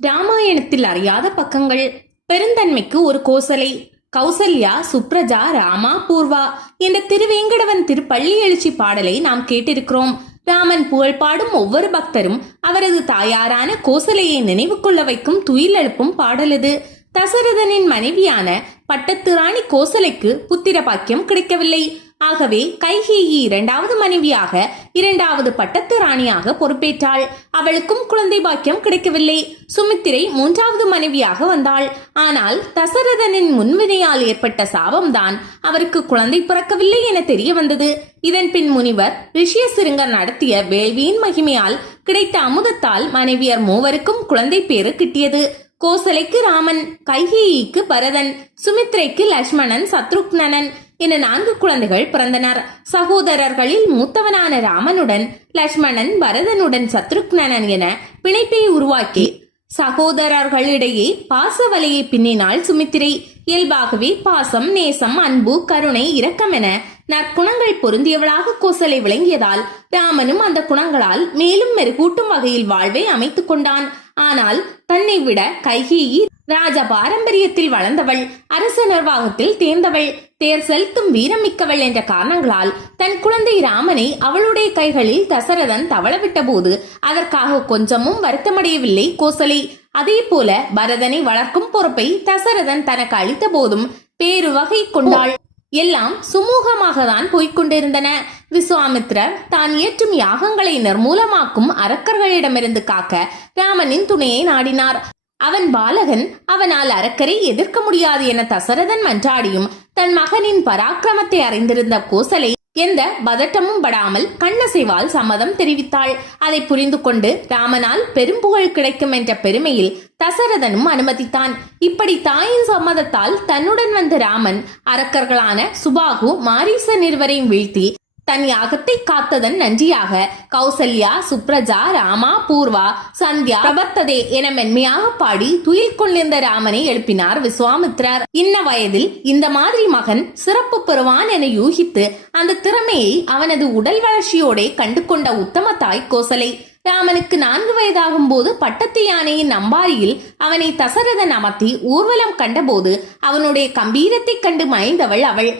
ராமாயணத்தில் அறியாத பக்கங்கள். பெருந்தன்மைக்கு ஒரு கோசலை. கௌசல்யா, சுப்ரஜா, ராமா, பூர்வா என்ற திருவேங்கடவன் திருப்பள்ளி எழுச்சி பாடலை நாம் கேட்டிருக்கிறோம். ராமன் புகழ் பாடும் ஒவ்வொரு பக்தரும் அவரது தாயாரான கோசலையை நினைவு கொள்ள வைக்கும் துயில் எழுப்பும் பாடல் இது. தசரதனின் மனைவியான பட்டத்து ராணி கோசலைக்கு புத்திர பாக்கியம் கிடைக்கவில்லை. ஆகவே கைகேயி இரண்டாவது மனைவியாக, இரண்டாவது பட்டத்து ராணியாக பொறுப்பேற்றாள். அவளுக்கும் குழந்தை பாக்கியம் கிடைக்கவில்லை. சுமித்திரை மூன்றாவது மனைவியாக வந்தாள். ஆனால் தசரதனின் முன்வினையால் ஏற்பட்ட சாபம்தான் அவருக்கு குழந்தை பிறக்கவில்லை என தெரிய வந்தது. இதன் பின் முனிவர் ரிஷியசிருங்கர் நடத்திய வேள்வியின் மகிமையால் கிடைத்த அமுதத்தால் மனைவியர் மூவருக்கும் குழந்தை பேறு கிட்டியது. கோசலைக்கு ராமன், கைகேயிக்கு பரதன், சுமித்ரைக்கு லட்சுமணன், சத்ருக்னன் என 4 குழந்தைகள் பிறந்தனர். சகோதரர்களில் மூத்தவனான ராமனுடன் லட்சுமணன், பரதனுடன் சத்ருக்னன் என பிணைப்பை உருவாக்கி சகோதரர்களிடையே பாச வலையை பின்னினாள் சுமித்திரை. இயல்பாகவே பாசம், நேசம், அன்பு, கருணை, இரக்கம் என நற்குணங்கள் பொருந்தியவளாக கோசலை விளங்கியதால் ராமனும் அந்த குணங்களால் மேலும் மெருகூட்டும் வகையில் வாழ்வை அமைத்துக் கொண்டான். ஆனால் தன்னை விட கைகேயி ராஜ பாரம்பரியத்தில் வளர்ந்தவள், அரச நிர்வாகத்தில் தேர்ந்தவள், தேர் செலுத்தும் வீரமிக்கவள் என்ற காரணங்களால் தன் குழந்தை ராமனை அவளுடைய கைகளில் தசரதன் தவளவிட்ட போது அதற்காக கொஞ்சமும் வருத்தமடையவில்லை கோசலை. அதே போல பரதனை வளர்க்கும் பொறுப்பை தசரதன் தனக்கு அளித்த போதும் பேரு வகை கொண்டாள். எல்லாம் சுமூகமாக தான் போய்கொண்டிருந்தன. விஸ்வாமித்ரர் தான் இயற்றும் யாகங்களை நிர்மூலமாக்கும் அரக்கர்களிடமிருந்து காக்க ராமனின் துணையை நாடினார். அவன் பாலகன், அவனால் அரக்கரை எதிர்க்க முடியாது என தசரதன் மன்றாடியும் தன் மகனின் பராக்கிரமத்தை அறிந்திருந்த கோசலை எந்த பதட்டமும் படாமல் கண்ணசைவால் சம்மதம் தெரிவித்தாள். அதை புரிந்து கொண்டு ராமனால் பெரும்புகழ் கிடைக்கும் என்ற பெருமையில் தசரதனும் அனுமதித்தான். இப்படி தாயின் சம்மதத்தால் தன்னுடன் வந்த ராமன் அரக்கர்களான சுபாகு, மாரீசன் இருவரையும் வீழ்த்தி தன் யாகத்தை காத்ததன் நன்றியாக கௌசல்யா, சுப்ரஜா, ராமா, பூர்வா, சந்தியா, பிரவர்த்ததே என மென்மையாக பாடி துயில் கொண்டிருந்த ராமனை எழுப்பினார் விஸ்வாமித்ரர். இன்ன வயதில் இந்த மாதிரி மகன் சிறப்பு பெறுவான் என யூகித்து அந்த திறமையை அவனது உடல் வளர்ச்சியோட கண்டு கொண்ட உத்தம தாய் கோசலை. ராமனுக்கு 4 வயதாகும் போது பட்டத்து யானையின் அம்பாரியில் அவனை தசரதன் அமர்த்தி ஊர்வலம் கண்டபோது அவனுடைய கம்பீரத்தை கண்டு மயந்தவள் அவள்.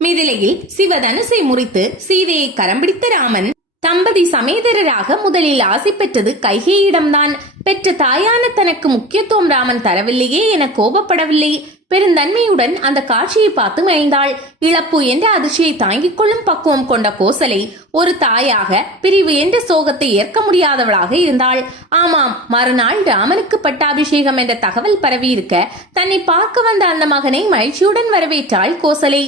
மிதிலையில் சிவதனுசை முறித்து சீதையை கரம் பிடித்த ராமன் தம்பதி சமேதரராக முதலில் ஆசை பெற்றது கைகேயிடம்தான். பெற்ற தாயான தனக்கு முக்கியத்துவம் ராமன் தரவில்லையே என கோபப்படவில்லை. பெருந்தன்மையுடன் அந்த காட்சியை பார்த்து மகிழ்ந்தாள். இழப்பு என்ற அதிர்ச்சியை தாங்கிக் கொள்ளும் பக்குவம் கொண்ட கோசலை ஒரு தாயாக பிரிவு என்ற சோகத்தை ஏற்க முடியாதவளாக இருந்தாள். ஆமாம், மறுநாள் ராமனுக்கு பட்டாபிஷேகம் என்ற தகவல் பரவி இருக்க தன்னை பார்க்க வந்த அந்த மகனை மகிழ்ச்சியுடன் வரவேற்றாள் கோசலை.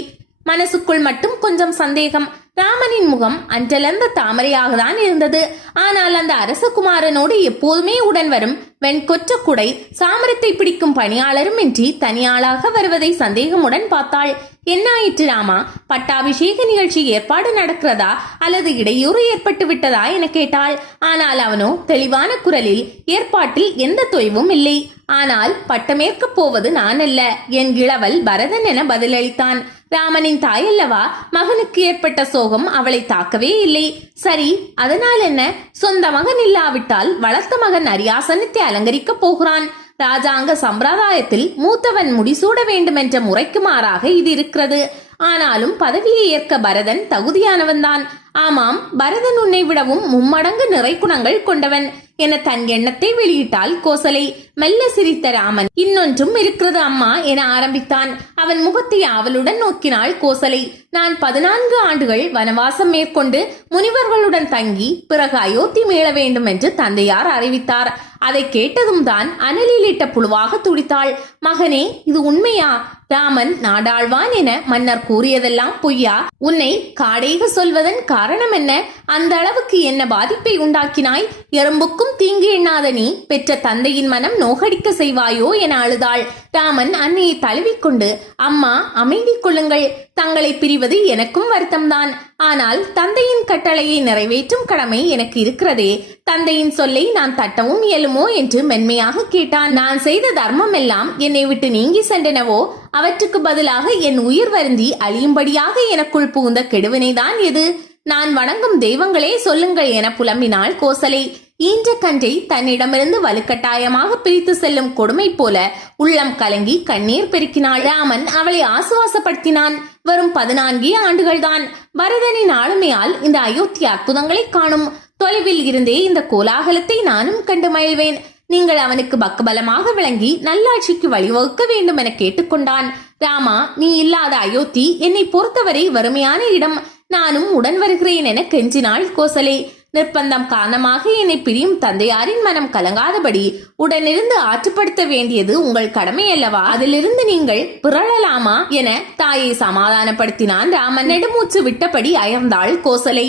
மனசுக்குள் மட்டும் கொஞ்சம் சந்தேகம். ராமனின் முகம் அன்றலர்ந்த தாமரையாக தான் இருந்தது. ஆனால் அந்த அரசகுமாரனோடு எப்போதுமே உடன் வரும் வெண்கொற்ற குடை, சாமரத்தை பிடிக்கும் பணியாளரும் இன்றி தனியாளாக வருவதை சந்தேகமுடன் பார்த்தாள். என்னாயிற்று ராமா? பட்டாபிஷேக நிகழ்ச்சி ஏற்பாடு நடக்கிறதா அல்லது இடையூறு ஏற்பட்டு விட்டதா என கேட்டாள். ஆனால் அவனோ தெளிவான குரலில் ஏற்பாட்டில் எந்த தொய்வும் இல்லை. ஆனால் பட்டமேற்க போவது நான் அல்ல, என் இளவல் பரதன் என பதிலளித்தான். ராமனின் தாயல்லவா, மகனுக்கு ஏற்பட்ட சோகம் அவளை தாக்கவே இல்லை. சரி, அதனால் என்ன? சொந்த மகன் இல்லாவிட்டால் வளர்த்த மகன் அரியாசனத்தை அலங்கரிக்க போகிறான். ராஜாங்க சம்பிரதாயத்தில் மூத்தவன் முடிசூட வேண்டும் என்ற முறைக்கு மாறாக இது இருக்கிறது. ஆனாலும் பதவியை ஏற்க பரதன் தகுதியானவன்தான். ஆமாம், பரதன் உன்னை விடவும் 3 மடங்கு நிறை குணங்கள் கொண்டவன் என தன் எண்ணத்தை வெளியிட்டாள் கோசலை. மெல்ல சிரித்த ராமன், இன்னொன்றும் இருக்கிறது அம்மா என ஆரம்பித்தான். அவன் முகத்தை ஆவலுடன் நோக்கினாள் கோசலை. நான் 14 ஆண்டுகள் வனவாசம் மேற்கொண்டு முனிவர்களுடன் தங்கி பிறகு அயோத்தி மீள வேண்டும் என்று தந்தையார் அறிவித்தார். அதை கேட்டதும் தான் அனலிலிட்ட புழுவாக துடித்தாள். மகனே, இது உண்மையா? ராமன் நாடாழ்வான் என மன்னர் கூறியதெல்லாம் பொய்யா? உன்னை காடைக சொல்வதன் காரணம் என்ன? அந்த அளவுக்கு என்ன பாதிப்பை உண்டாக்கினாய்? எறும்புக்கும் தீங்கு எண்ணாத நீ பெற்ற தந்தையின் மனம் நோகடிக்க செய்வாயோ என அழுதாள். ராமன் அன்னையை தழுவிக்கொண்டு, அம்மா அமைதி கொள்ளுங்கள், தங்களை பிரிவது எனக்கும் வருத்தம்தான். ஆனால் தந்தையின் கட்டளையை நிறைவேற்றும் கடமை எனக்கு இருக்கிறதே. தந்தையின் சொல்லை நான் தட்டவும் இயலுமோ என்று மென்மையாக கேட்டான். நான் செய்த தர்மம் எல்லாம் என்னை விட்டு நீங்கி சென்றனவோ அவற்றுக்கு பதிலாக என் உயிர் வருந்தி அழியும்படியாக எனக்குள் புகுந்த கெடுவினைதான் எது? நான் வணங்கும் தெய்வங்களே சொல்லுங்கள் என புலம்பினாள் கோசலை. ஈன்ற கன்றை தன்னிடமிருந்து வலுக்கட்டாயமாக பிரித்து செல்லும் கொடுமை போல உள்ளம் கலங்கி கண்ணீர் பெருக்கினாள். ராமன் அவளை ஆசுவாசப்படுத்தினான். வரும் 14 ஆண்டுகள்தான். பரதனின் ஆளுமையால் இந்த அயோத்தி அற்புதங்களை காணும். தொலைவில் இருந்தே இந்த கோலாகலத்தை நானும் கண்டு மகிழ்வேன். நீங்கள் அவனுக்கு பக்கபலமாக விளங்கி நல்லாட்சிக்கு வழிவகுக்க வேண்டும் என கேட்டுக்கொண்டான். ராமா, நீ இல்லாத அயோத்தி என்னை பொறுத்தவரை வறுமையான இடம். நானும் உடன் வருகிறேன் என கெஞ்சினாள் கோசலை. நிர்பந்தம் காரணமாக என்னை பிரியும் தந்தையாரின் மனம் கலங்காதபடி உடனிருந்து ஆற்றுப்படுத்த வேண்டியது உங்கள் கடமை அல்லவா? அதிலிருந்து நீங்கள் பிறழலாமா என தாயை சமாதானப்படுத்தினான் ராமன். நெடுமூச்சு விட்டபடி அயர்ந்தாள் கோசலை.